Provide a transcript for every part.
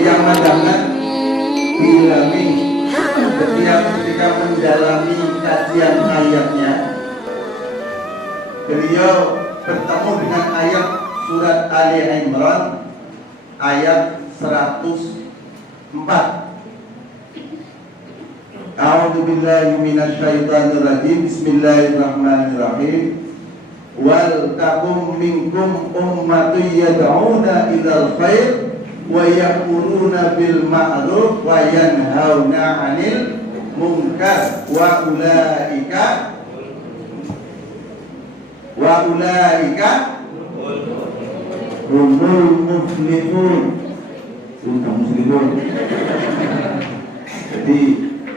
jangan diilami ketika mendalami kajian ayatnya, beliau bertemu dengan ayat surat Ali Imran ayat 104. A'udzu billahi minasyaitonir rajim. Bismillahirrahmanirrahim. Wal takum minkum ummatun yad'una ilal khair wa ya'muruna bil ma'ruf wa yanhauna 'anil munkar wa ulaika humul muflihun. Jadi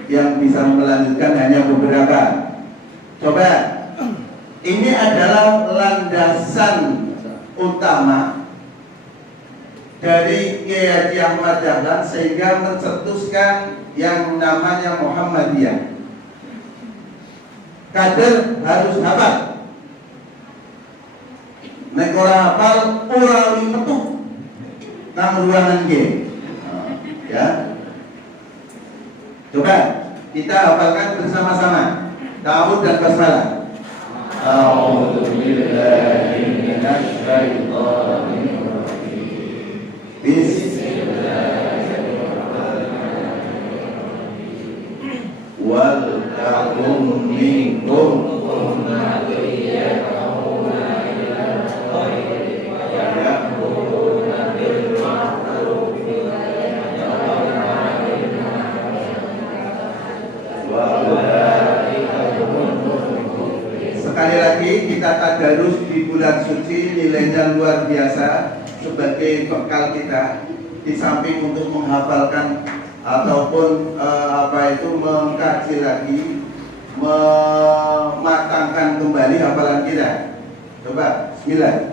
yang bisa melanjutkan hanya beberapa. Coba, ini adalah landasan utama dari Kiai Haji Ahmad Dahlan sehingga mencetuskan yang namanya Muhammadiyah. Kader harus hafal. Nek ora hafal ora metu nang ruangan G. Ya. Coba kita hafalkan bersama-sama ta'awudz dan basmalah. A'udzu billahi minasy syaithanir rajim. Bismillahirrahmanirrahim. Wal takum minkum ummatun yad'una ilal khairi wa ya'muruna bil ma'ruf wa sekali lagi kita tadarus di bulan suci, nilainya luar biasa sebagai bekal kita di samping untuk menghafalkan ataupun mengkaji lagi, mematangkan kembali hafalan kita. Coba, bismillah.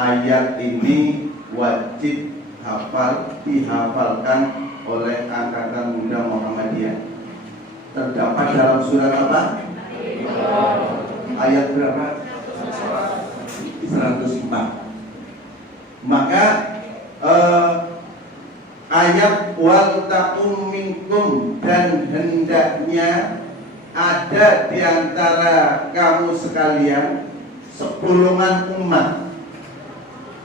Ayat ini wajib dihafalkan oleh angkatan muda Muhammadiyah. Terdapat dalam surat apa? Ayat berapa? 104. Maka ayat wal takum minkum, dan hendaknya ada di antara kamu sekalian segolongan umat.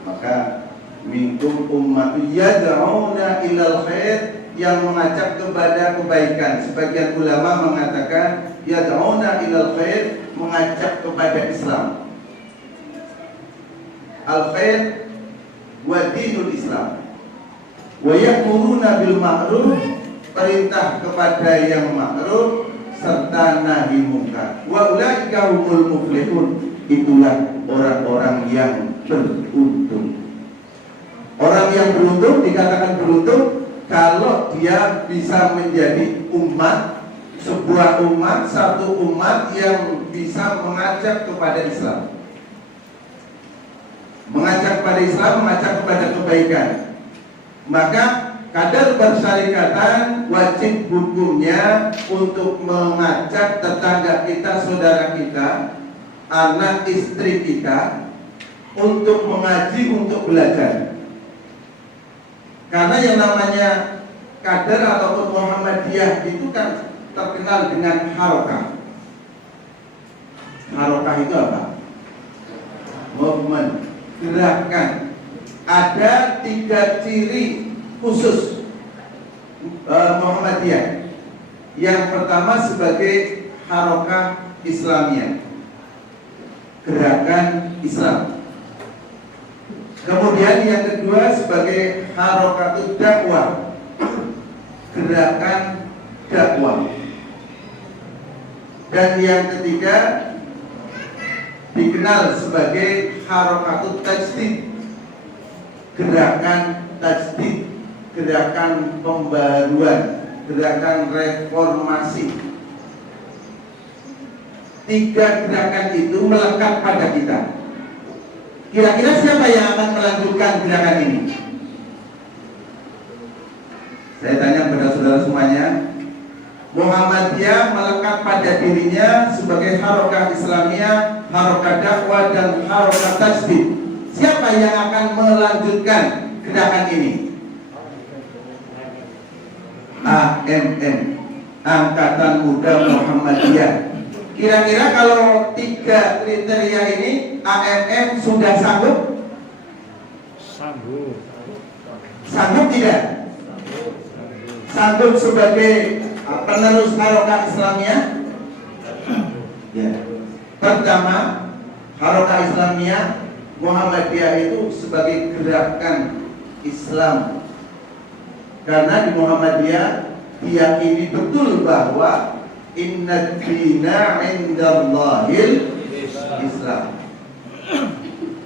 Maka minkum ummatu yad'una ilal khair, yang mengajak kepada kebaikan. Sebagian ulama mengatakan yad'una ilal khair, mengajak kepada Islam. Al khair wa dinul Islam. Wa ya'muruna bil ma'ruf, perintah kepada yang ma'ruf serta nahi munkar. Wa ulaika humul muflihun, itulah orang-orang yang beruntung. Orang yang beruntung dikatakan beruntung kalau dia bisa menjadi umat, sebuah umat, satu umat yang bisa mengajak kepada Islam. Mengajak kepada Islam, mengajak kepada kebaikan. Maka kadar bersyarikatan wajib hukumnya untuk mengajak tetangga kita, saudara kita, anak istri kita untuk mengaji, untuk belajar. Karena yang namanya kader ataupun Muhammadiyah itu kan terkenal dengan harokah. Harokah itu apa? Movement, gerakan. Ada 3 ciri khusus Muhammadiyah. Yang pertama sebagai harokah Islamiyah, gerakan Islam. Kemudian yang kedua sebagai harokatut dakwah, gerakan dakwah. Dan yang ketiga dikenal sebagai harokatut tajdid, gerakan tajdid, gerakan pembaruan. gerakan reformasi. 3 gerakan itu melekat pada kita. Kira-kira siapa yang akan melanjutkan gerakan ini? Saya tanya kepada saudara semuanya. Muhammadiyah melekat pada dirinya sebagai harakah Islamiyah, harakah dakwah, dan harakah tajdid. Siapa yang akan melanjutkan gerakan ini? AMM, Angkatan Muda Muhammadiyah. Kira-kira kalau 3 kriteria ini AMM sudah sanggup? Sanggup tidak? Sanggup sebagai penerus harakah Islamiyah? Ya. Pertama, harakah Islamiyah Muhammadiyah itu sebagai gerakan Islam. Karena di Muhammadiyah diyakini betul bahwa inna dina indallahil Islam.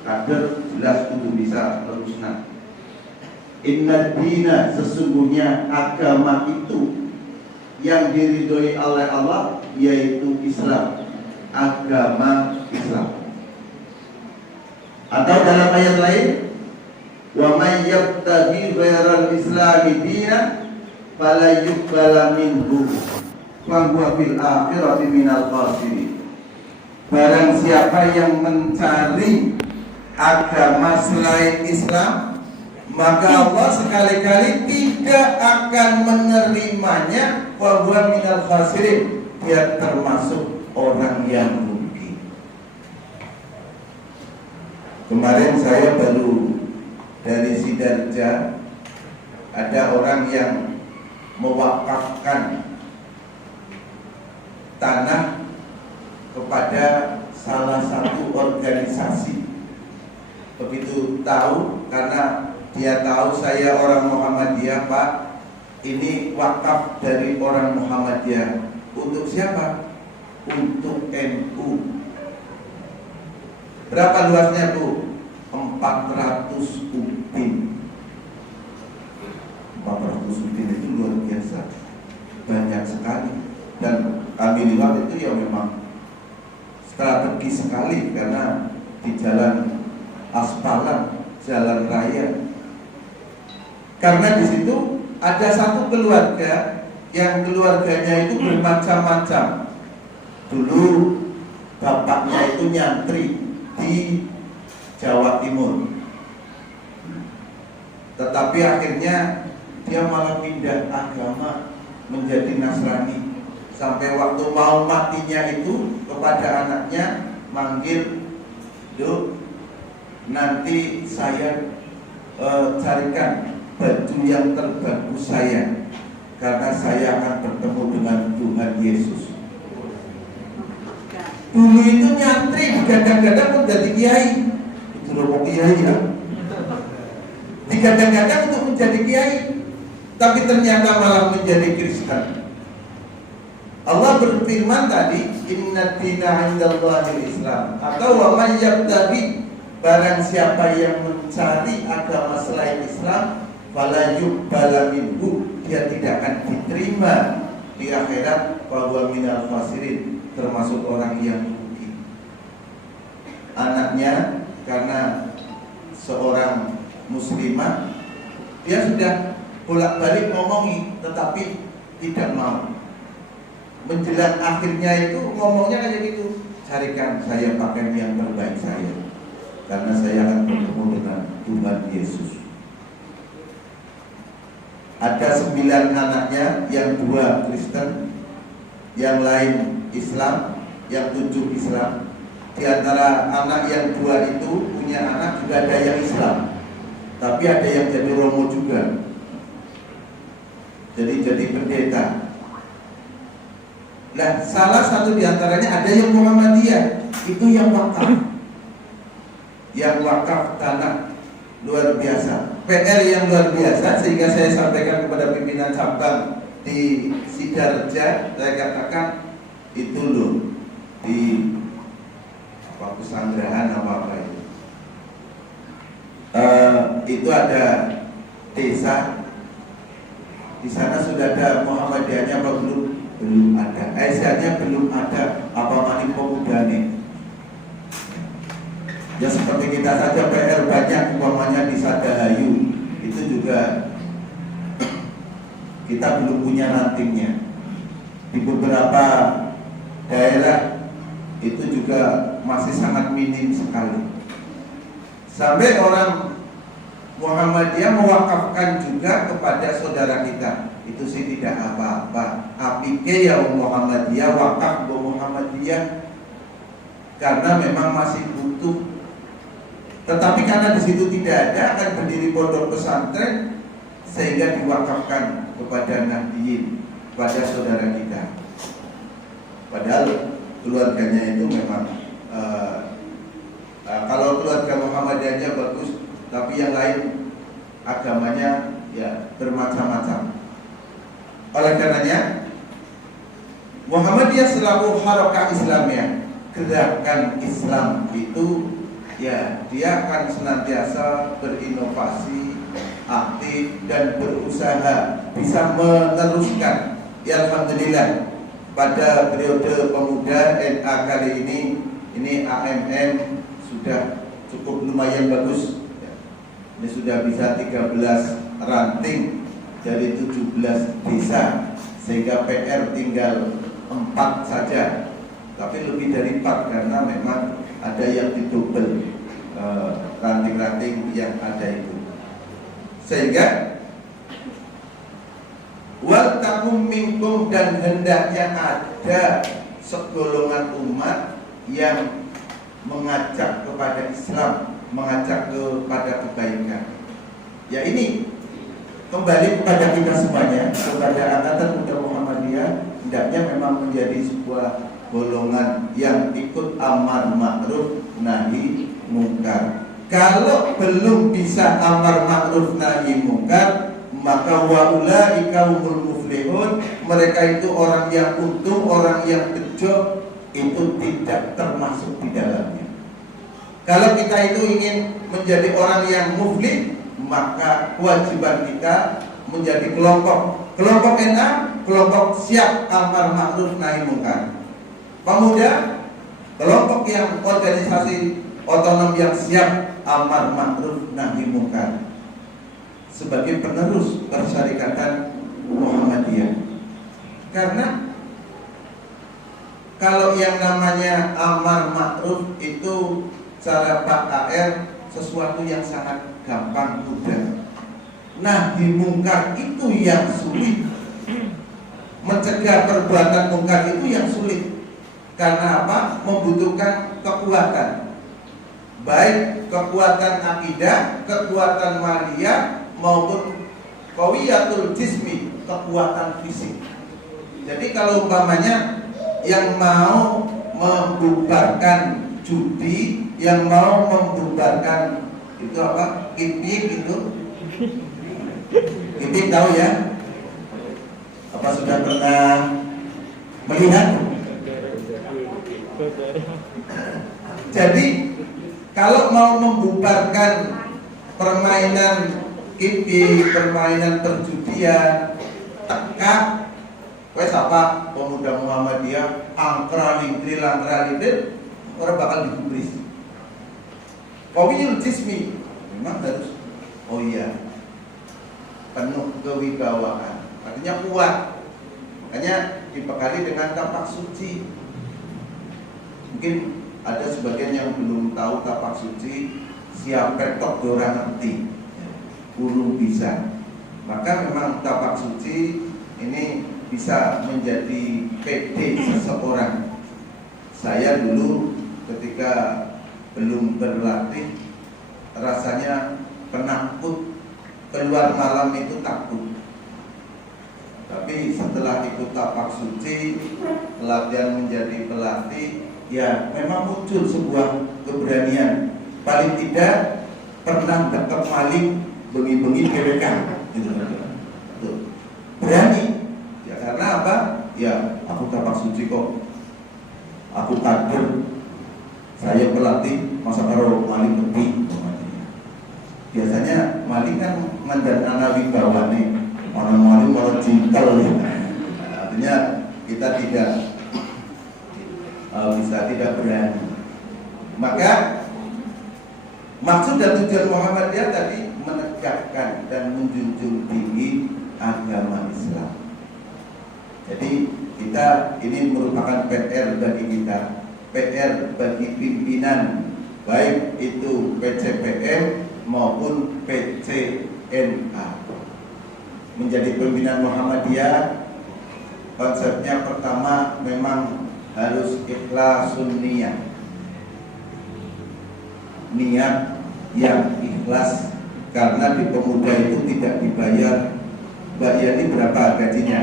Kader jelas untuk bisa terusna. Inna dina, sesungguhnya agama itu yang diridhoi oleh Allah yaitu Islam, agama Islam. Atau dalam ayat lain, wa may yabtaghi ghairal islami dinan fala yuqbala minhu wa huwa fil akhirati minal khasirin. Barang siapa yang mencari agama selain Islam, maka Allah sekali-kali tidak akan menerimanya, wa huwa minal khasirin. Dia termasuk orang yang rugi. Kemarin saya baru dari Sidarja, ada orang yang mewakafkan tanah kepada salah satu organisasi. Begitu tahu, karena dia tahu saya orang Muhammadiyah, Pak, ini wakaf dari orang Muhammadiyah. Untuk siapa? Untuk NU. Berapa luasnya, Bu? 400 ubin. 400 ubin itu luar biasa, banyak sekali. Dan kami lihat itu ya memang strategi sekali, karena di jalan aspalan, jalan raya. Karena di situ ada satu keluarga yang keluarganya itu bermacam-macam. Dulu bapaknya itu nyantri di Jawa Timur, tetapi akhirnya dia malah pindah agama menjadi Nasrani. Sampai waktu mau matinya itu kepada anaknya manggil, "Duk, nanti saya carikan baju yang terbagus saya, karena saya akan bertemu dengan Tuhan Yesus." Dulu itu nyantri, kadang-kadang menjadi kiai. Itu loh kiai ya, digadang-gadang untuk menjadi kiai, tapi ternyata malah menjadi Kristen. Allah berfirman tadi, inna dina indallahil Islam, atau wa may yabtaghi, barang siapa yang mencari agama selain Islam, fala yuqbala minhu, dia tidak akan diterima di akhirat, wa huwa minal khasirin, termasuk orang yang rugi. Anaknya karena seorang muslimah, dia sudah bolak-balik ngomongi, tetapi tidak mau. Menjelang akhirnya itu ngomongnya kayak gitu, carikan saya pakaian yang terbaik saya, karena saya akan bertemu dengan Tuhan Yesus. Ada 9 anaknya, yang 2 Kristen, yang lain Islam, yang 7 Islam. Di antara anak yang 2 itu punya anak juga ada yang Islam, tapi ada yang jadi romo juga, jadi pendeta. Nah, salah satu di antaranya ada yang Muhammadiyah, itu yang wakaf tanah, luar biasa, PR yang luar biasa. Sehingga saya sampaikan kepada pimpinan cabang di Sidarja, saya katakan itu loh, di pesanggrahan apa itu ada desa Di sana sudah ada Muhammadiyahnya apa belum? Belum ada. Aisyahnya belum ada. Apa mani pemuda nih? Ya seperti kita saja PR banyak umpamanya di Sadahayu itu juga kita belum punya rantingnya. Di beberapa daerah itu juga masih sangat minim sekali. Sampai orang Muhammadiyah mewakafkan juga kepada saudara kita. Itu sih tidak apa-apa. Apike ya Muhammadiyah wakaf Muhammadiyah karena memang masih butuh. Tetapi karena di situ tidak ada, akan berdiri pondok pesantren sehingga diwakafkan kepada Nahdiyin, kepada saudara kita. Padahal keluarganya itu memang kalau keluarga Muhammadiyahnya bagus, tapi yang lain agamanya ya bermacam-macam. Oleh karenanya Muhammadiyah selaku harakah Islamiyah, gerakan Islam itu ya dia akan senantiasa berinovasi, aktif dan berusaha bisa meneruskan. Ya alhamdulillah pada periode pemuda NA kali ini AMM sudah cukup lumayan bagus. Ini sudah bisa 13 ranting dari 17 desa, sehingga PR tinggal 4 saja. Tapi lebih dari 4 karena memang ada yang didouble ranting-ranting yang ada itu. Sehingga wal takum minkum, dan hendaknya ada segolongan umat yang mengajak kepada Islam, mengajak kepada kebaikan. Ya ini kembali kepada kita semuanya, kepada Angkatan Muda Muhammadiyah, hendaknya memang menjadi sebuah golongan yang ikut amar ma'ruf nahi mungkar. Kalau belum bisa amar ma'ruf nahi mungkar, maka wa ulaika humul muflihun, mereka itu orang yang untung, orang yang bejo, itu tidak termasuk di dalamnya. Kalau kita itu ingin menjadi orang yang muflih, maka kewajiban kita menjadi kelompok NA, kelompok siap amar ma'ruf nahi mungkar. Pemuda, kelompok yang organisasi otonom yang siap amar ma'ruf nahi mungkar sebagai penerus persyarikatan Muhammadiyah. Karena kalau yang namanya amar ma'ruf itu cara Pak AR sesuatu yang sangat gampang, mudah. Nahi mungkar itu yang sulit. Mencegah perbuatan mungkar itu yang sulit. Karena apa? Membutuhkan kekuatan, baik kekuatan akidah, kekuatan maliyah, maupun qawiyatul jismi, kekuatan fisik. Jadi kalau umpamanya yang mau membubarkan judi, yang mau membubarkan itu apa? Kipik itu. Kipik tahu ya? Apa sudah pernah melihat? Jadi kalau mau membubarkan permainan kipik, permainan perjudian, tekak, wes apa pemuda Muhammadiyah angkra lingkri langkra lingkri, orang bakal digubris. Qawiyul jismi, memang harus, oh iya, penuh kewibawaan, artinya kuat. Makanya dibekali dengan tapak suci. Mungkin ada sebagian yang belum tahu tapak suci, siapa tok orang ngerti, kurung bisa. Maka memang tapak suci ini bisa menjadi PD seseorang. Saya dulu ketika belum berlatih rasanya penakut, keluar malam itu takut. Tapi setelah ikut tapak suci, pelatihan menjadi pelatih, ya memang muncul sebuah keberanian. Paling tidak pernah dekat maling bengi-bengi kerekan gitu. Berani. Ya karena apa? Ya aku tapak suci kok. Aku takdir. Saya pelatih masa karo maling pergi. Biasanya maling kan mandan anawi bawane. Orang-orang malah cintel. Artinya kita tidak tidak berani. Maka maksud dan tujuan Muhammadiyah tadi menegakkan dan menjunjung tinggi agama Islam. Jadi kita ini merupakan PR bagi kita, PR bagi pimpinan, baik itu PCPM maupun PCNA. Menjadi pimpinan Muhammadiyah, konsepnya pertama memang harus ikhlasun niat. Niat yang ikhlas, karena di pemuda itu tidak dibayar. Mbak Yani berapa gajinya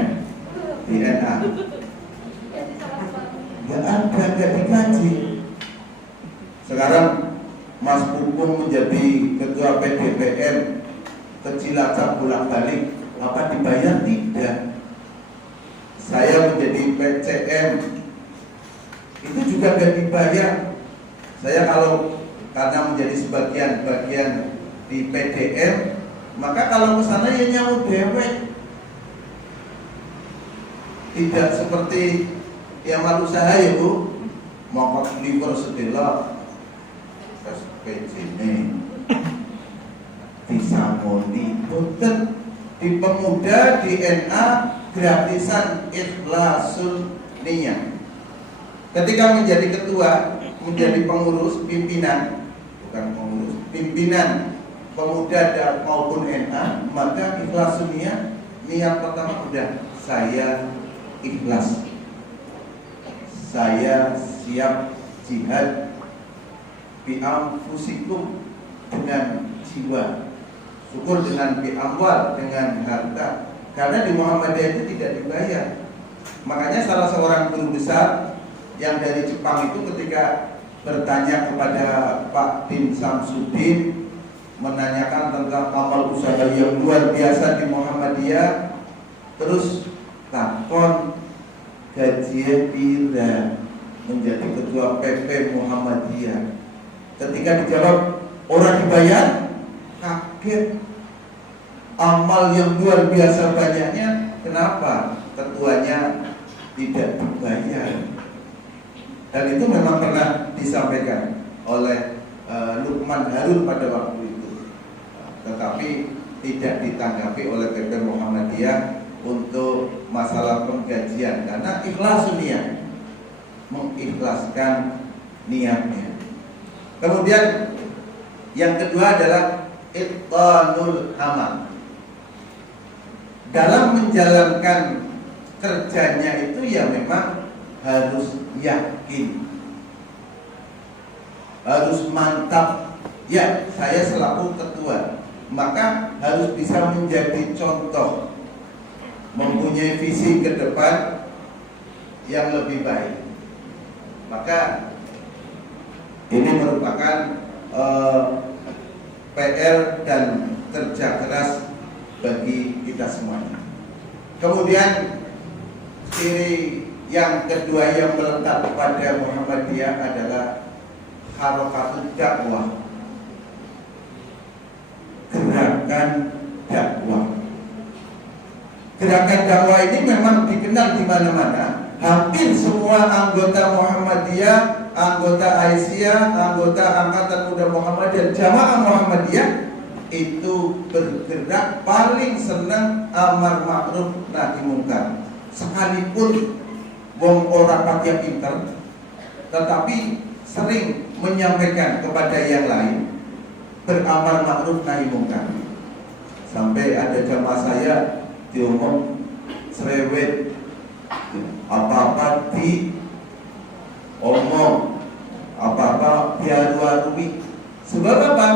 di NA? Ya ada, nggak digaji. Sekarang Mas Pupung menjadi ketua PDPM ke Cilacap bolak-balik, apa dibayar? Tidak. Saya menjadi PCM itu juga nggak dibayar. Saya karena menjadi bagian di PDM, maka kalau ke sana ya nyaut dewek. Tidak seperti yang malu usaha ya Bu, mokot liver sedela SPC ini disamoni. Punten di pemuda di NA gratisan ikhlasun niat. Ketika menjadi ketua, menjadi pengurus, pimpinan pemuda maupun NA, maka ikhlasun niat pertama udah saya ikhlas, saya siap jihad bi anfusikum dengan jiwa, syukur dengan bi amwal, dengan harta, karena di Muhammadiyah itu tidak dibayar. Makanya salah seorang guru besar yang dari Jepang itu ketika bertanya kepada Pak Din Samsudin, menanyakan tentang amal usaha yang luar biasa di Muhammadiyah, terus takon gajian pira menjadi ketua PP Muhammadiyah. Ketika dijawab orang dibayar, kaget. Amal yang luar biasa banyaknya, kenapa ketuanya tidak dibayar? Dan itu memang pernah disampaikan oleh Lukman Harun pada waktu itu, tetapi tidak ditanggapi oleh PP Muhammadiyah untuk masalah penggajian, karena ikhlas niat, mengikhlaskan niatnya. Kemudian yang kedua adalah itqanul amal. Dalam menjalankan kerjanya itu ya memang harus yakin, harus mantap. Ya, saya selaku ketua, maka harus bisa menjadi contoh, mempunyai visi ke depan yang lebih baik. Maka ini merupakan PR dan kerja keras bagi kita semuanya. Kemudian ciri yang kedua yang melekat pada Muhammadiyah adalah harokatut dakwah, gerakan dakwah. Gerakan dakwah ini memang dikenal di mana-mana. Hampir semua anggota Muhammadiyah, anggota Aisyah, anggota Angkatan Muda Muhammadiyah, Jamaah Muhammadiyah itu bergerak paling senang amar ma'ruf nahi mungkar. Sekalipun wong ora pakai pinter, tetapi sering menyampaikan kepada yang lain, beramar ma'ruf nahi mungkar. Sampai ada jamaah saya diomong cerewet, apa-apa di omong, apa-apa diadu-adui. Sebab apa?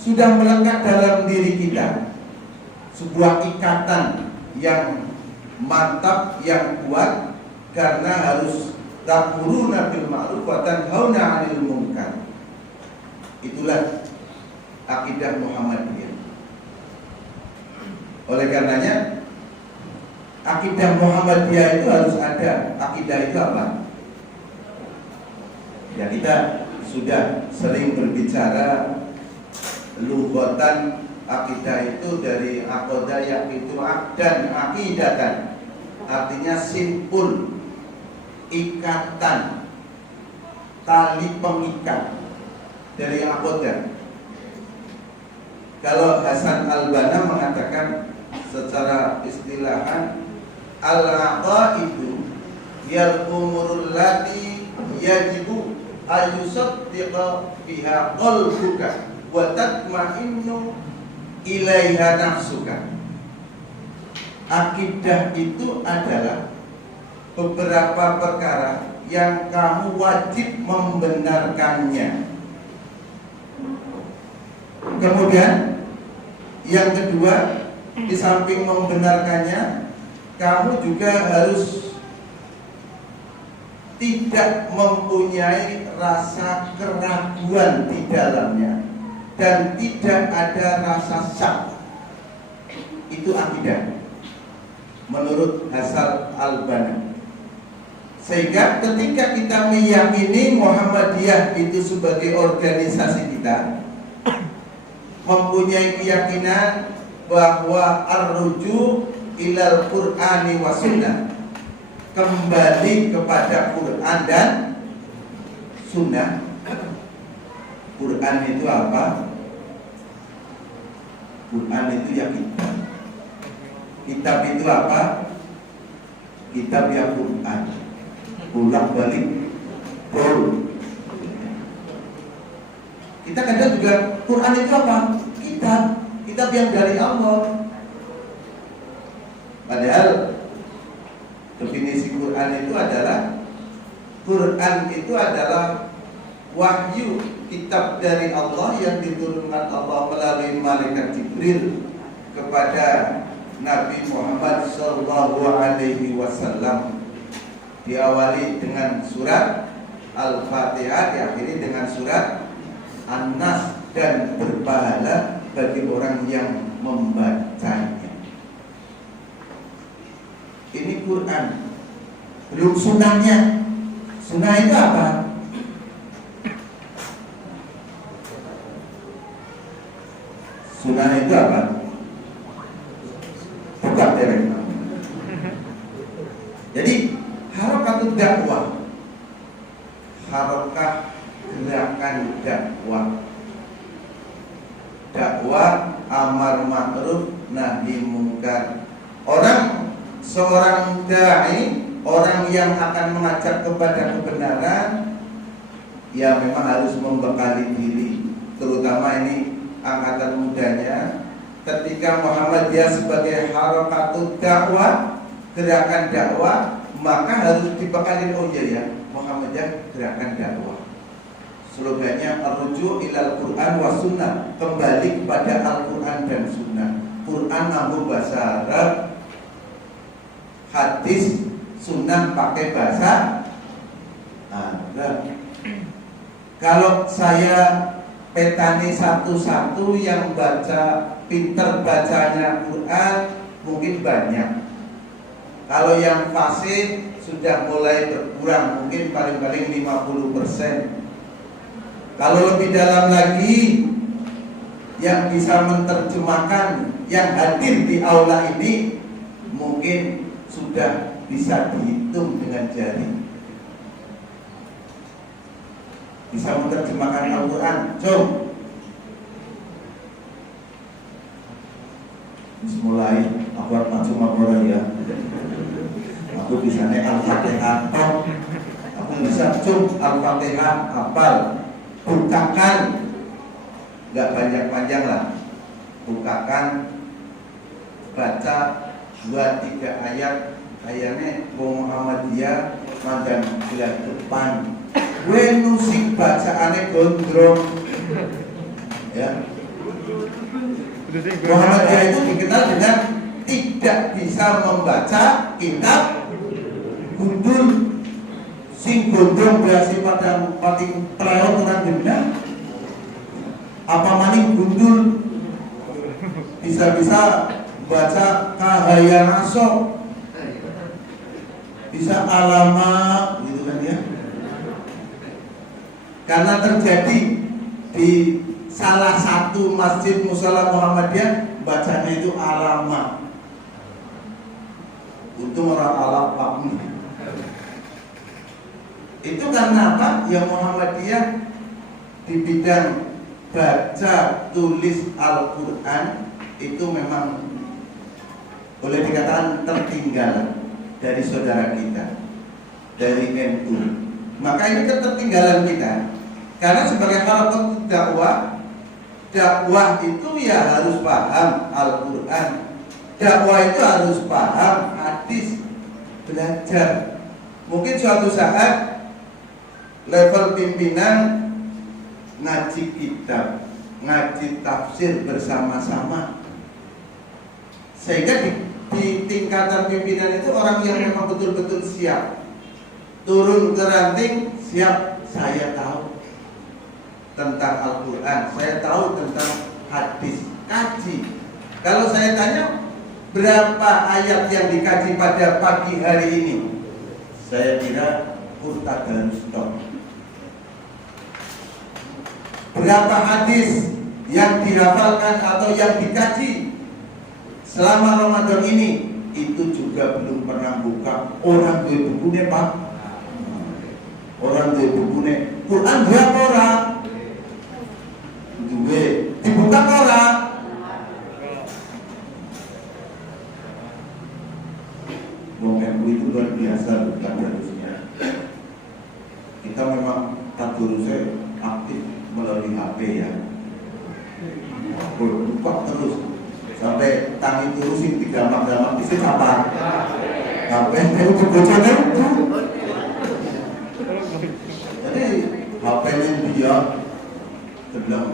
Sudah melekat dalam diri kita sebuah ikatan yang mantap, yang kuat, karena harus ta'muruna bil ma'ruf wa tanhauna 'anil munkar. Itulah akidah Muhammadiyah. Oleh karenanya akidah Muhammadiyah itu harus ada. Akidah itu apa? Ya, kita sudah sering berbicara lughatan Akidah itu dari aqoda yaqidu dan aqidatan, artinya simpul, ikatan, tali pengikat dari aqoda. Kalau Hasan Al-Banna mengatakan secara istilahan, al-aqaidu yal umurul lati yajibu ayusaddiqa biha qalbuka wa tatma'innu ilaiha nafsuka. Akidah itu adalah beberapa perkara yang kamu wajib membenarkannya. Kemudian yang kedua, di samping membenarkannya, kamu juga harus tidak mempunyai rasa keraguan di dalamnya dan tidak ada rasa syak. Itu akidah menurut Hasan Al-Banna. Sehingga ketika kita meyakini Muhammadiyah itu sebagai organisasi kita, mempunyai keyakinan bahwa ar-ruju ilal Qur'ani wa sunnah, kembali kepada Quran dan sunnah. Quran itu apa? Quran itu ya kitab. Kitab itu apa? Kitab ya Quran. Ulang balik baru. Kita kadang juga Quran itu apa? Kitab yang dari Allah. Padahal definisi Quran itu adalah wahyu, kitab dari Allah yang diturunkan Allah melalui malaikat Jibril kepada Nabi Muhammad SAW. Diawali dengan surat Al-Fatihah, diakhiri dengan surat An-Nas, dan berpahala bagi orang yang membacanya. Ini Quran. Belum sunnahnya. Sunnah itu apa? Sunnah itu apa? Buka derek. Jadi harokatut dakwah, harokah gerakan dakwah amar ma'ruf nahi mungkar. Seorang dai, orang yang akan mengajak kepada kebenaran, ya memang harus membekali diri, terutama ini angkatan mudanya. Ketika Muhammadiyah sebagai harokatut dakwah, gerakan dakwah, maka harus dibekali. Oh iya ya, Muhammadiyah gerakan dakwah. Slogannya ar-ruju ilal Quran wa sunnah, kembali kepada Al-Quran dan sunnah. Quran nganggo bahasa Arab, hadis sunnah pakai bahasa Arab. Kalau saya petani satu-satu yang baca, pinter bacanya Quran mungkin banyak. Kalau yang fasih sudah mulai berkurang, mungkin paling-paling 50%. Kalau lebih dalam lagi, yang bisa menerjemahkan, yang hadir di aula ini mungkin sudah bisa dihitung dengan jari. Bisa menerjemahkan Al-Quran. Jom. Mulai aku maju makoran ya. Aku bisa Al-Fatihah. Aku bisa Al-Fatihah hafal. Bukakan, nggak panjang-panjang lah. Bukakan, baca 2-3 ayat. Ayatnya Muhammadiyah mandan bulan depan. Gue nusik bacaannya gondrong. Ya. Muhammadiyah itu dikenal dengan tidak bisa membaca kitab gundul. Sing gondrong berarti pada paling pelawak orang benar. Apa maning gundul bisa baca kahaya nasok, bisa alamat gitu kan ya. Karena terjadi di salah satu masjid musala Muhammadiyah bacanya itu alama. Untung orang Arab itu karena apa? Ya Muhammadiyah di bidang baca tulis Al-Quran itu memang boleh dikatakan tertinggal dari saudara kita, dari NU. Maka ini ketertinggalan kita. Karena sebagai harapan dakwah itu ya harus paham Al-Quran. Dakwah itu harus paham hadis, belajar. Mungkin suatu saat level pimpinan ngaji kitab, ngaji tafsir bersama-sama. Sehingga di tingkatan pimpinan itu orang yang memang betul-betul siap. Turun ke ranting, siap, saya tahu tentang Al-Quran, saya tahu tentang hadis, kaji. Kalau saya tanya berapa ayat yang dikaji pada pagi hari ini, saya kira kurta dan stop. Berapa hadis yang dihafalkan atau yang dikaji selama Ramadan ini, itu juga belum pernah buka. Orang duwe bukune Pak, orang duwe bukune Quran berapa orang duwe dibuka orang. Wong MU itu luar biasa, bukan harusnya. Kita memang tadurusnya aktif melalui HP ya. Buka terus sampai tangi terusin 3 mak di sini apa? HP itu bocornya itu. Jadi HP-nya dia sebelum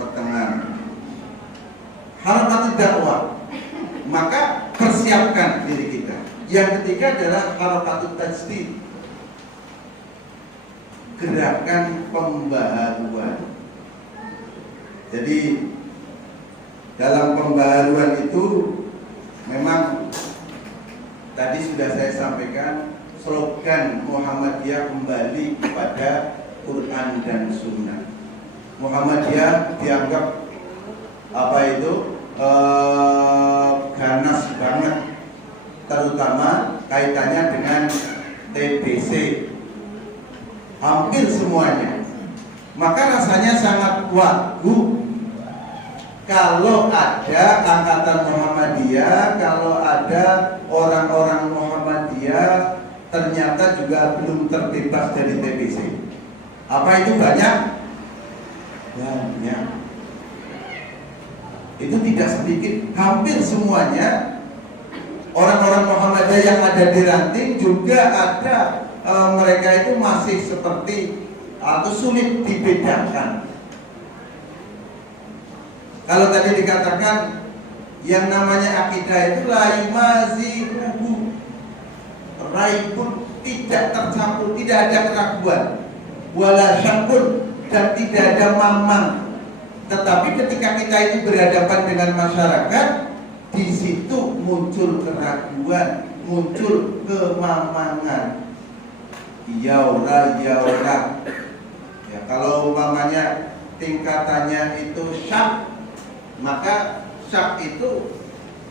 pertengahan. Harapan dakwah, maka persiapkan diri kita. Yang ketiga adalah harakat tajdid, gerakan pembaharuan. Jadi dalam pembaharuan itu memang tadi sudah saya sampaikan slogan Muhammadiyah kembali kepada Quran dan Sunnah. Muhammadiyah dianggap apa itu ganas banget, terutama kaitannya dengan TBC, hampir semuanya. Maka rasanya sangat wagu kalau ada angkatan Muhammadiyah, kalau ada orang-orang Muhammadiyah ternyata juga belum terbebas dari TBC. Apa itu banyak? Banyak. Itu tidak sedikit, hampir semuanya orang-orang Muhammadiyah yang ada di ranting juga ada mereka itu masih seperti atau sulit dibedakan. Kalau tadi dikatakan yang namanya akidah itu laimaziruhu, raibun, tidak tercampur, tidak ada keraguan, wala syakun, dan tidak ada mamang. Tetapi ketika kita itu berhadapan dengan masyarakat, di situ muncul keraguan, muncul kemamangan. Yaura. Ya, kalau umpamanya tingkatannya itu syak, maka syak itu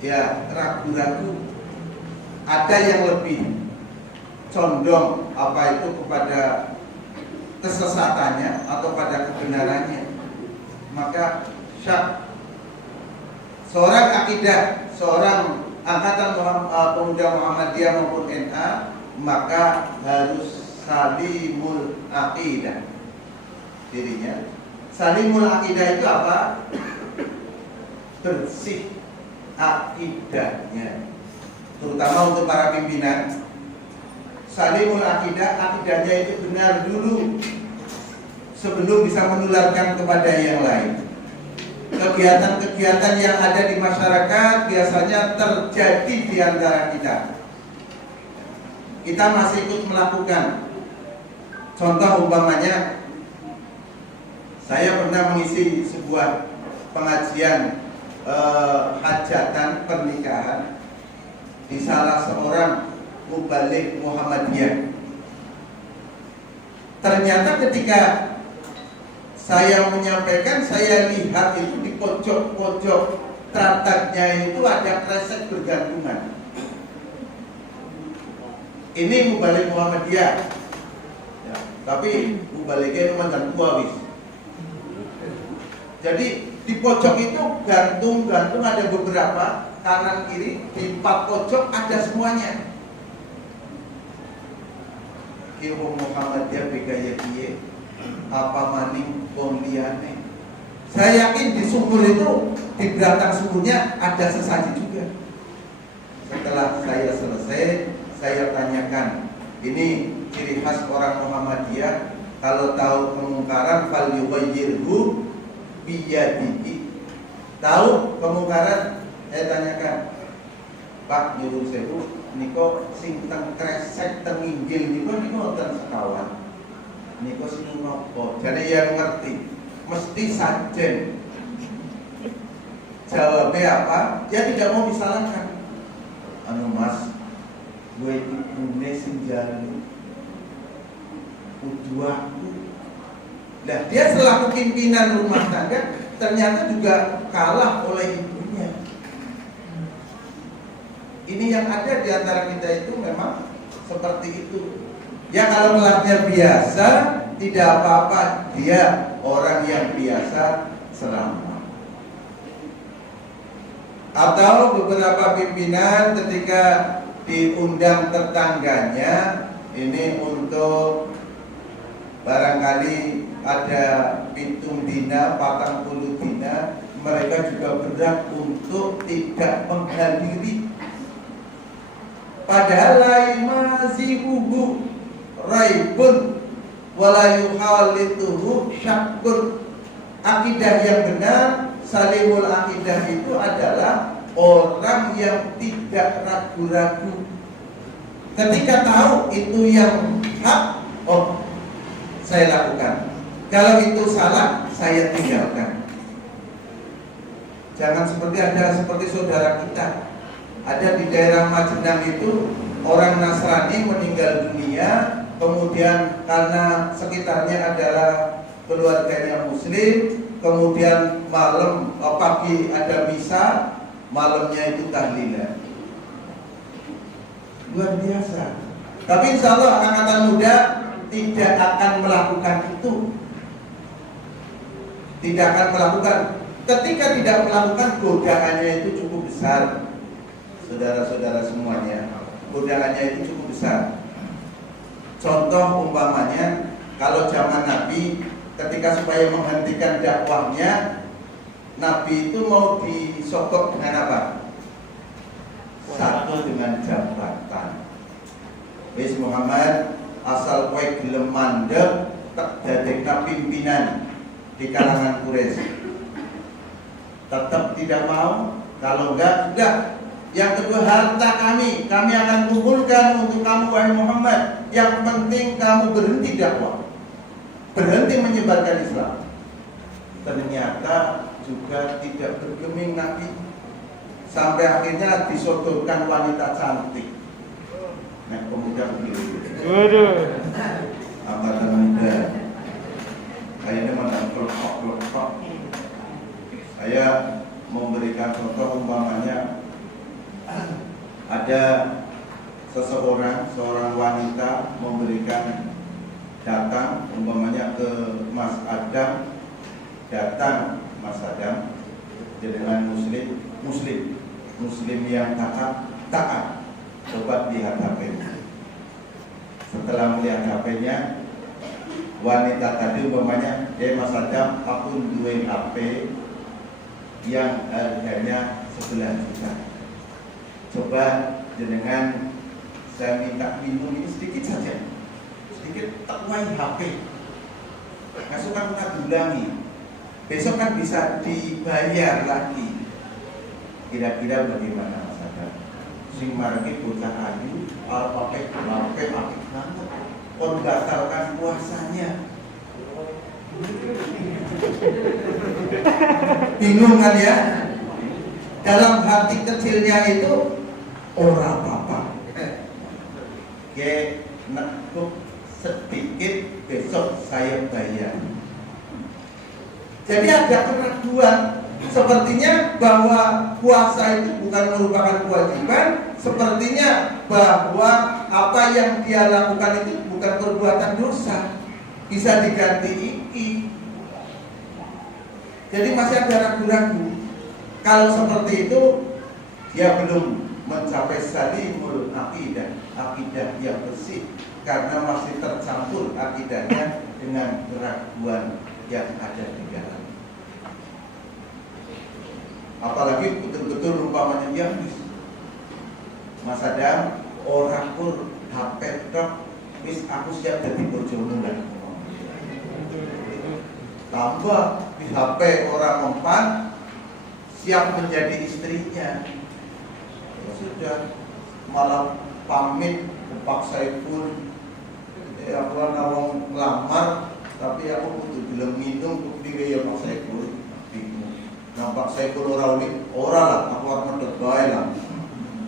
ya ragu-ragu. Ada yang lebih condong apa itu kepada kesesatannya atau pada kebenarannya. Maka syak. Seorang akidah, seorang angkatan pemuda Muhammadiyah maupun NA, maka harus salimul akidah dirinya. Salimul akidah itu apa? Bersih akidahnya, terutama untuk para pimpinan. Salimul akidah, akidahnya itu benar dulu sebelum bisa menularkan kepada yang lain. Kegiatan-kegiatan yang ada di masyarakat biasanya terjadi di antara kita. Kita masih ikut melakukan. Contoh umpamanya, saya pernah mengisi sebuah pengajian hajatan pernikahan di salah seorang mubalik Muhammadiyah. Ternyata ketika saya menyampaikan, saya lihat itu di pojok-pojok traktatnya itu ada kresek bergantungan. Ini Mubalik Muhammadiyah ya, tapi Mubaliknya itu mantan tua wis. Jadi di pojok itu gantung ada beberapa, kanan kiri, di 4 pojok ada semuanya. Ilmu Muhammadiyah begaya piye, apa maning wong liyane. Saya yakin di sumur itu, di belakang sumurnya ada sesaji juga. Setelah saya selesai, saya tanyakan, ini ciri khas orang Muhammadiyah, kalau tahu kemungkaran fal yughayyirhu biyadihi. Tahu kemungkaran, saya tanyakan, Pak nyuruh sewu niko sing teng kresek teng inggil niko wonten sekawan. Niko sing nopo? Jadi yang ngerti mesti sajen. Jawabnya apa? Dia tidak mau disalahkan. Anu Mas, gue ibune sing jalu kudu aku. Nah, dia selaku pimpinan rumah tangga ternyata juga kalah oleh ibunya. Ini yang ada di antara kita itu memang seperti itu. Ya kalau melatih biasa tidak apa-apa, dia orang yang biasa selamat. Atau beberapa pimpinan ketika diundang tetangganya ini untuk barangkali ada pitung dina, 40 dina, mereka juga berat untuk tidak menghadiri. Padahal laimazihuhu raibun wala yuhalituhu syakur. Akidah yang benar, salimul akidah itu adalah orang yang tidak ragu-ragu. Ketika tahu itu yang hak, oh saya lakukan. Kalau itu salah, saya tinggalkan. Jangan seperti saudara kita. Ada di daerah Majenang itu orang Nasrani meninggal dunia, kemudian karena sekitarnya adalah keluarganya Muslim, kemudian malam pagi ada misa, malamnya itu tahlilan. Luar biasa. Tapi insya Allah angkatan muda tidak akan melakukan itu. Tidak akan melakukan. Ketika tidak melakukan, godaannya itu cukup besar. Saudara-saudara semuanya, godaannya itu cukup besar. Contoh umpamanya, kalau zaman Nabi, ketika supaya menghentikan dakwahnya, Nabi itu mau disogok dengan apa? Satu dengan jabatan. Wis Muhammad, asal kowe gelem mandeg, tak dadekna pimpinan di kalangan Quraisy. Tetap tidak mau, kalau enggak, sudah. Yang kedua, harta kami akan kumpulkan untuk kamu wahai Muhammad. Yang penting kamu berhenti dakwah, berhenti menyebarkan Islam. Ternyata juga tidak bergeming Nabi, sampai akhirnya disodorkan wanita cantik. Nah, pemuda begitu. Angkatan muda, kayaknya mana pelok. Saya memberikan contoh umpamanya. Ada seorang wanita memberikan datang umpamanya ke Mas Adam, datang Mas Adam dengan muslim yang taat. Coba lihat HP-nya. Setelah melihat HP-nya, wanita tadi umpamanya, Mas Adam, aku duwe HP yang harganya 11 juta. Coba jenengan saya minta minum ini sedikit saja, sedikit tekwai HP. Besok kan kita ulangi, besok kan bisa dibayar lagi. Kira-kira bagaimana Mas Adam? Sing margi bocah ayu, pakai banget, kon batalkan puasanya. Bingung kan ya? Dalam hati kecilnya itu ora apa-apa. Nekuk sedikit, besok saya bayar. Jadi ada keraguan. Sepertinya bahwa puasa itu bukan merupakan kewajiban. Sepertinya bahwa apa yang dia lakukan itu bukan perbuatan dosa, bisa diganti iki. Jadi masih ada ragu-ragu. Kalau seperti itu, dia belum mencapai salimul akidah, akidah yang bersih, karena masih tercampur akidahnya dengan keraguan yang ada di dalam. Apalagi betul-betul umpamanya dia Mas Adam orang pun HP tok wis aku siap jadi bojomu lah. Tambah di HP orang mempan siap menjadi istrinya. Ya sudah, malah pamit kepaksa pun aku nawang lamar tapi aku butuh belum minum untuk dia paksa pun. Nampak saya pun orang lah, aku harus medot bae lah.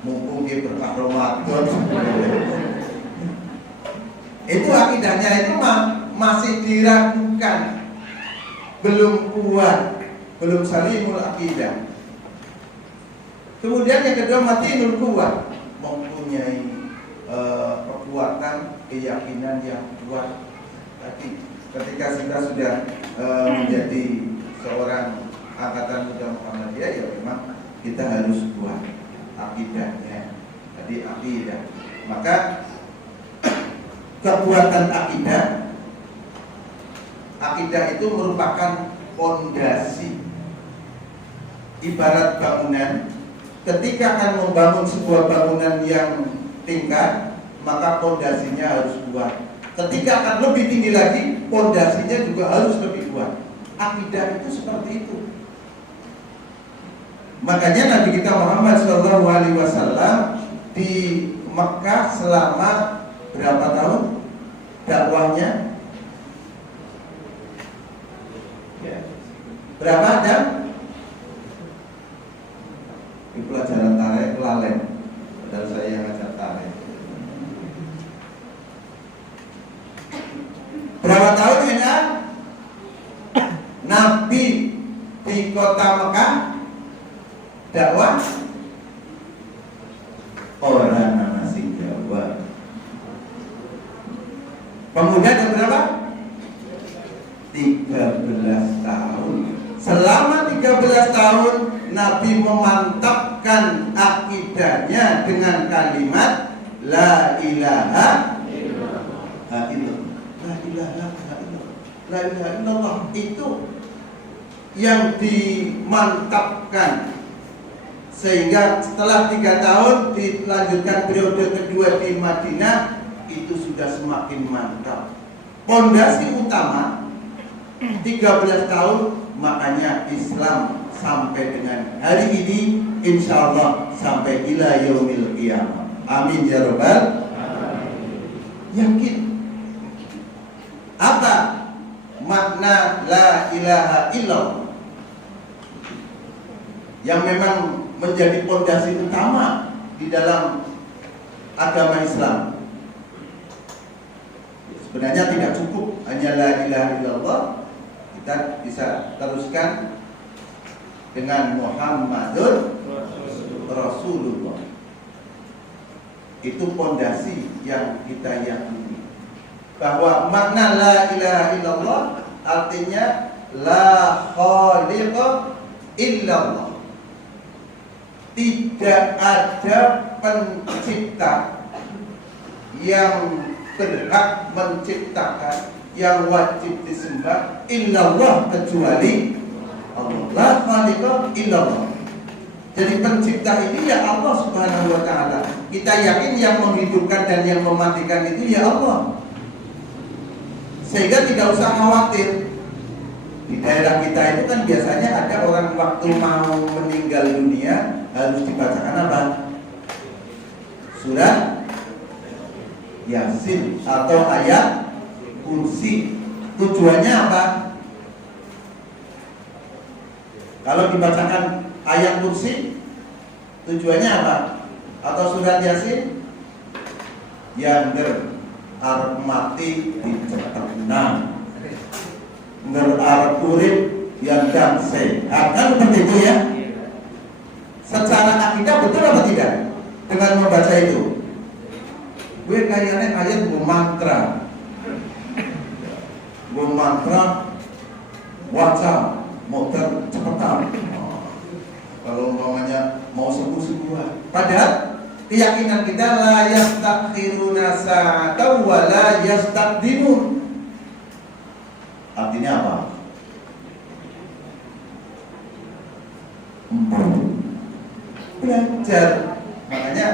Mumpung dia berkah Ramadan. Itu akidahnya itu masih diragukan, belum kuat, belum salimul akidah. Kemudian yang kedua matinul kuat, mempunyai kekuatan keyakinan yang kuat. Tadi ketika kita sudah menjadi seorang angkatan muda Muhammadiyah, ya memang kita harus kuat akidahnya. Jadi akidah, maka kekuatan akidah itu merupakan fondasi. Ibarat bangunan, ketika akan membangun sebuah bangunan yang tingkat, maka fondasinya harus kuat. Ketika akan lebih tinggi lagi, fondasinya juga harus lebih kuat. Akidah itu seperti itu. Makanya Nabi kita Muhammad SAW di Mekah selama berapa tahun dakwahnya? Berapa ada? Di pelajaran tarik lalen, padahal saya yang ngajar tarik. Berapa tahun ya? Nabi di kota Mekah dakwah orang nasi Jawa. Pemuda ada berapa? 13 tahun. Selama 13 tahun Nabi memantapkan akidahnya dengan kalimat la ilaha illallah. La ilaha illallah. La ilaha illallah itu yang dimantapkan. Sehingga setelah 3 tahun dilanjutkan periode kedua di Madinah, itu sudah semakin mantap. Pondasi utama 13 tahun, makanya Islam sampai dengan hari ini insya Allah sampai ila yaumil qiyamah. Amin ya rabbal alamin. Yakin. Apa makna la ilaha illallah yang memang menjadi pondasi utama di dalam agama Islam? Sebenarnya tidak cukup hanya la ilaha illallah, kita bisa teruskan dengan Muhammadur Rasulullah. Itu pondasi yang kita yakini, bahwa makna la ilaha illallah artinya la khaliqa illallah. Tidak ada pencipta yang berhak menciptakan, yang wajib disembah illallah kecuali Allah. La khaliqa illallah. Jadi pencipta ini ya Allah Subhanahu wa ta'ala. Kita yakin yang menghidupkan dan yang mematikan itu ya Allah. Sehingga tidak usah khawatir. Di daerah kita itu kan biasanya ada orang waktu mau meninggal dunia harus dibacakan apa? Surat Yasin atau ayat kursi. Tujuannya apa? Kalau dibacakan ayat kursi, tujuannya apa? Atau surat Yasin? Yang arep mati dicetakna, arep urip ya sedang sehat. Kan seperti itu ya. Secara akidah betul apa tidak? Dengan membaca itu. Gue kayaknya ayat mantra. Gue mantra wajah motor cepetan. Kalau umpamanya mau sembuh-sembuhan. Padahal keyakinan kita la yastakhiruna sa'atan wa la yastaqdimun. Artinya apa? Belajar. Makanya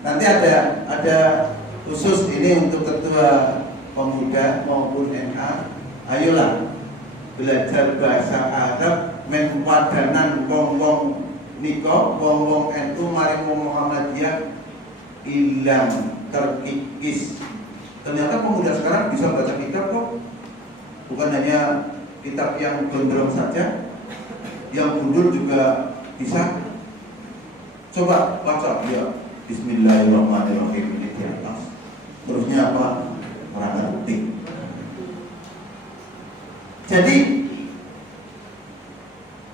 nanti ada khusus ini untuk ketua pemuda maupun NA. Ayolah belajar bahasa Arab men wadanan wong-wong niko, wong-wong NU mari Muhammadiyah ilang terkikis. Ternyata pemuda sekarang bisa baca kitab kok. Bukan hanya kitab yang gondrong saja, yang gundul juga bisa. Coba baca ya. Bismillahirrahmanirrahim ini di atas. Terusnya apa? Orang ngerti. Jadi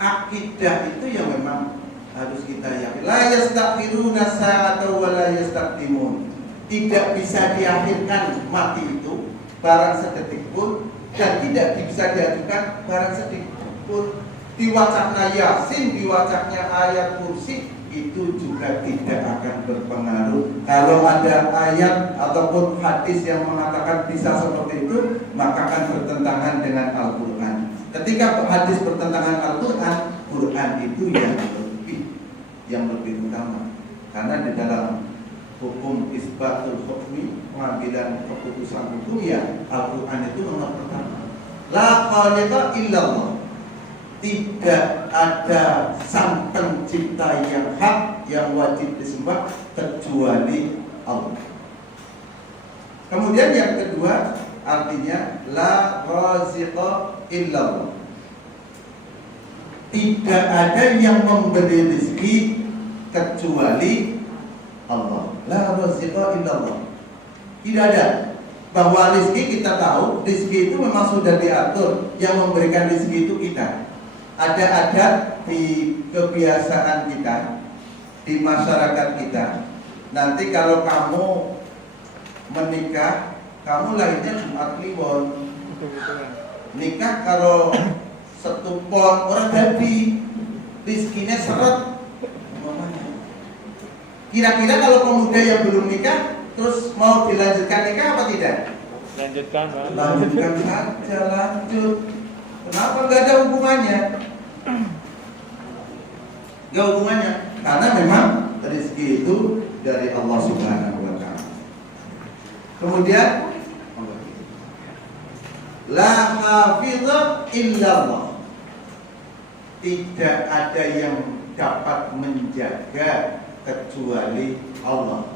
akidah itu yang memang harus kita yakin. La yastakhiruna sa'atan wa la yastaqdimun. Tidak bisa diakhirkan mati itu barang sedetik pun, dan tidak bisa diajukan barang sedetik pun. Diwacana Yasin, diwacanya ayat kursi itu juga tidak akan berpengaruh. Kalau ada ayat ataupun hadis yang mengatakan bisa seperti itu, maka akan bertentangan dengan Al-Quran. Ketika hadis bertentangan Al-Quran, Quran itu yang lebih utama. Karena di dalam hukum isbatul hukmi, pengambilan keputusan hukum, ya Al-Quran itu nomor pertama. La khaliqa illallah. Tidak ada sang pencipta yang hak yang wajib disembah kecuali Allah. Kemudian yang kedua artinya la raziqa illallah. Tidak ada yang memberi rezeki kecuali Allah. La raziqa illallah. Tidak ada. Bahwa rezeki kita tahu, rezeki itu memang sudah diatur. Yang memberikan rezeki itu kita. Ada adat di kebiasaan kita, di masyarakat kita. Nanti kalau kamu menikah, kamu lahirnya Jumat Kliwon. Nikah kalau Sabtu Pon, orang jadi rizkinya seret. Kira-kira kalau pemuda yang belum nikah terus mau dilanjutkan nikah apa tidak? Lanjutkan, Pak. Lanjutkan saja, lanjut. Kenapa nggak ada hubungannya? Nggak hubungannya, karena memang rezeki itu dari Allah Subhanahu wa Ta'ala. Kemudian la hafidha illallah. Tidak ada yang dapat menjaga kecuali Allah.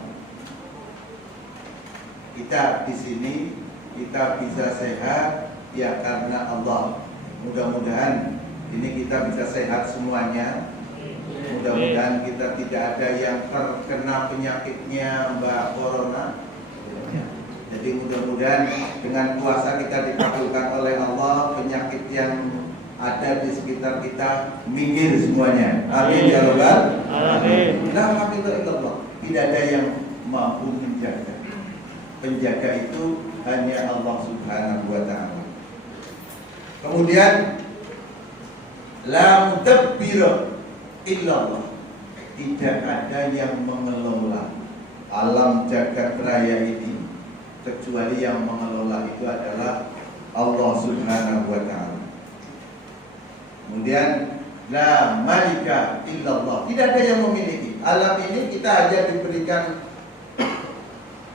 Kita di sini kita bisa sehat ya karena Allah. Mudah-mudahan ini kita bisa sehat semuanya. Mudah-mudahan kita tidak ada yang terkena penyakitnya Mbak Corona. Jadi mudah-mudahan dengan puasa kita dikabulkan oleh Allah, penyakit yang ada di sekitar kita minggir semuanya. Amin ya rabbal alamin. Tidak ada yang mampu menjaga. Penjaga itu hanya Allah Subhanahu wa Ta'ala. Kemudian la mudabbira illallah. Tidak ada yang mengelola alam jagat raya ini kecuali yang mengelola itu adalah Allah Subhanahu wa Ta'ala. Kemudian la malika illallah. Tidak ada yang memiliki. Alam ini kita hanya diberikan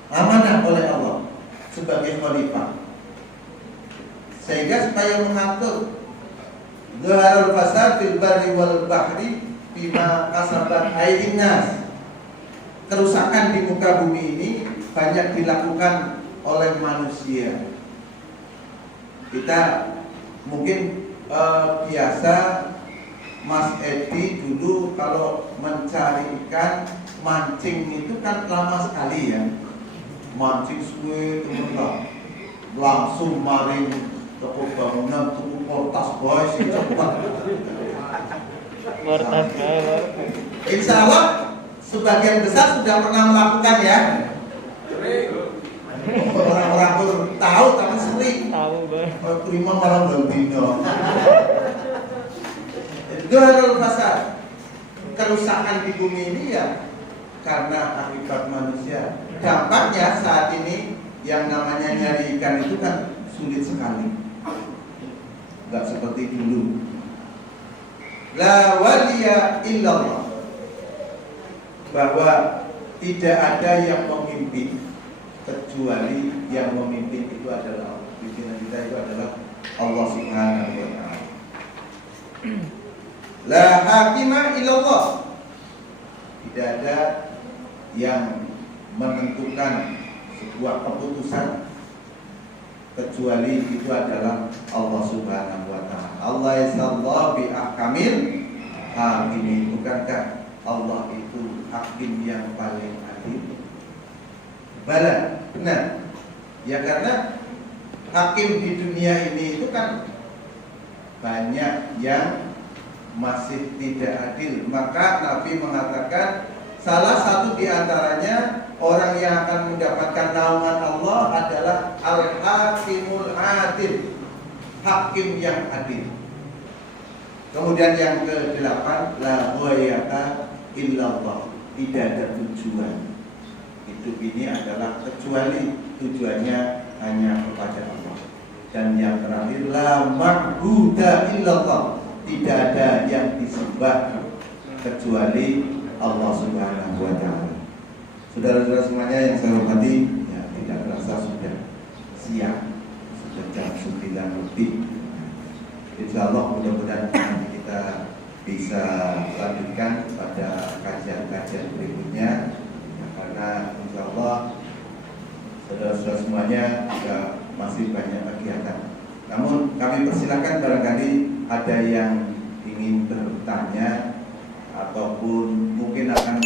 amanah oleh Allah sebagai khalifah, sehingga supaya mengatur zaharul fasad fil barri wal bahri bima kasabat aydin nas. Kerusakan di muka bumi ini banyak dilakukan oleh manusia. Kita mungkin biasa Mas Edi dulu kalau mencari ikan mancing itu kan lama sekali ya. Mancing suwe temen lah, langsung maring toko bangunan, toko Portas boy sih cepat. Portas boy. Insya Allah sebagian besar sudah pernah melakukan ya. Orang-orang baru tahu tapi sering. Tahu boy. Terima malam gantino. Darul fasad, kerusakan di bumi ini ya karena akibat manusia. Dampaknya saat ini yang namanya nyari ikan itu kan sulit sekali. Enggak seperti dulu. La waliya illallah. Bahwa tidak ada yang memimpin kecuali yang memimpin itu adalah pimpinan kita itu adalah Allah Subhanahu wa taala. La hakima illallah. Tidak ada yang menentukan sebuah keputusan kecuali itu adalah Allah Subhanahu wa taala. Allah yasallahu bi ahkamil hakimin. Bukankah Allah itu hakim yang paling adil? Bala, benar. Ya karena hakim di dunia ini itu kan banyak yang masih tidak adil. Maka Nabi mengatakan salah satu di antaranya orang yang akan mendapatkan naungan Allah adalah al-hakimul adil, hakim yang adil. Kemudian yang ke-8, la ghayata illallah, tidak ada tujuan. Hidup ini adalah kecuali tujuannya hanya kepada Allah. Dan yang terakhir, la ma'buda illallah, tidak ada yang disembah kecuali Allah Subhanahu wa taala. Saudara-saudara semuanya yang saya hormati, ya tidak terasa sudah siang, sudah jam 9 lebih. Insyaallah mudah-mudahan kita bisa lanjutkan pada kajian-kajian berikutnya, ya, karena insyaallah saudara-saudara semuanya juga masih banyak kegiatan. Namun kami persilakan barangkali ada yang ingin bertanya ataupun mungkin akan